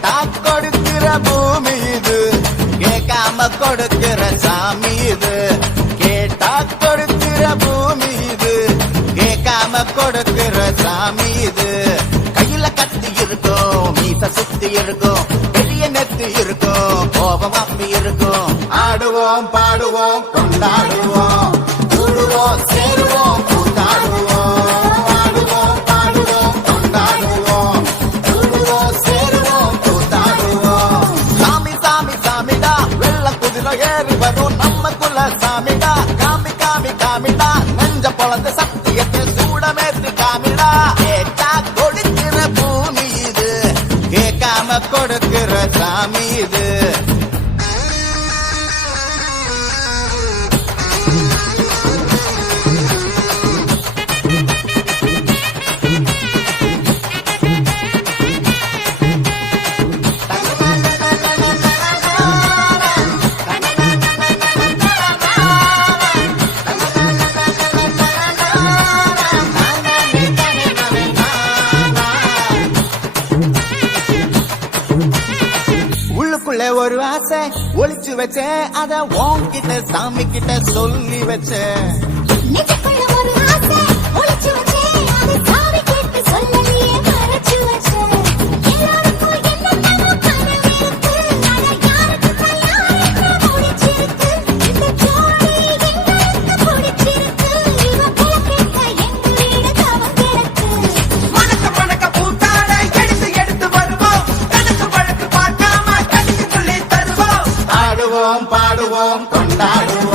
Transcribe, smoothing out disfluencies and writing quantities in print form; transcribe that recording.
கேட்டா கொடுக்கிற பூமி இது, கேட்காம கொடுக்கிற சாமி இது. கேட்டா கொடுக்கிற பூமி இது, கேட்காம கொடுக்கிற சாமி இது. கையில கத்தி இருக்கும், மீச சுத்தி இருக்கும், பெரிய நெத்தி இருக்கும், கோபம் அப்பி இருக்கும். ஆடுவோம் பாடுவோம் கொண்டாடுவோம், கூடுவோம் சேருவோம் கூத்தாடுவோம். ஆடுவோம் பாடுவோம் கொண்டாடுவோம், கூடுவோம் சேருவோம் கூத்தாடுவோம். சாமி சாமி சாமிடா, வெள்ள குதிரை ஏறி வரும் நம்ம குல சாமிடா. காமி காமி காமிடா, நெஞ்ச பொழந்த சத்தியத்தை சூடமேத்து காமிடா. கேட்டா கொடுக்கிற பூமி இது, கேட்காம கொடுக்கிற சாமி இது. உள்ளுக்குள்ள ஒரு ஆசை ஒளிச்சு வச்சேன், அத உன்கிட்ட சாமி கிட்ட சொல்லி வச்சேன். நெஞ்சுக்குள்ள ஒரு ஆசை ஒளிச்சு வச்சேன், அதை சாமி கிட்ட சொல்லலையே மறைச்சு வச்சேன். எல்லாருக்கும் என்னென்னமோ கனவு இருக்கு, ஆனா யாருக்கும் யாருக்கு முடிச்சிருக்கு. இந்த ஜோடி எங்களுக்கு பிடிச்சிருக்கு, இவ கிழக்கிட்ட எங்க வீடு தவம் கிடக்கு. மணக்க மணக்க பூத்தாட எடுத்து எடுத்து வருவோம், கணக்கு வழக்கு பார்க்காம கடிச்சு சொல்லி தருவோம். ஆடுவோம் பாடுவோம் கொண்டாடுவோம்,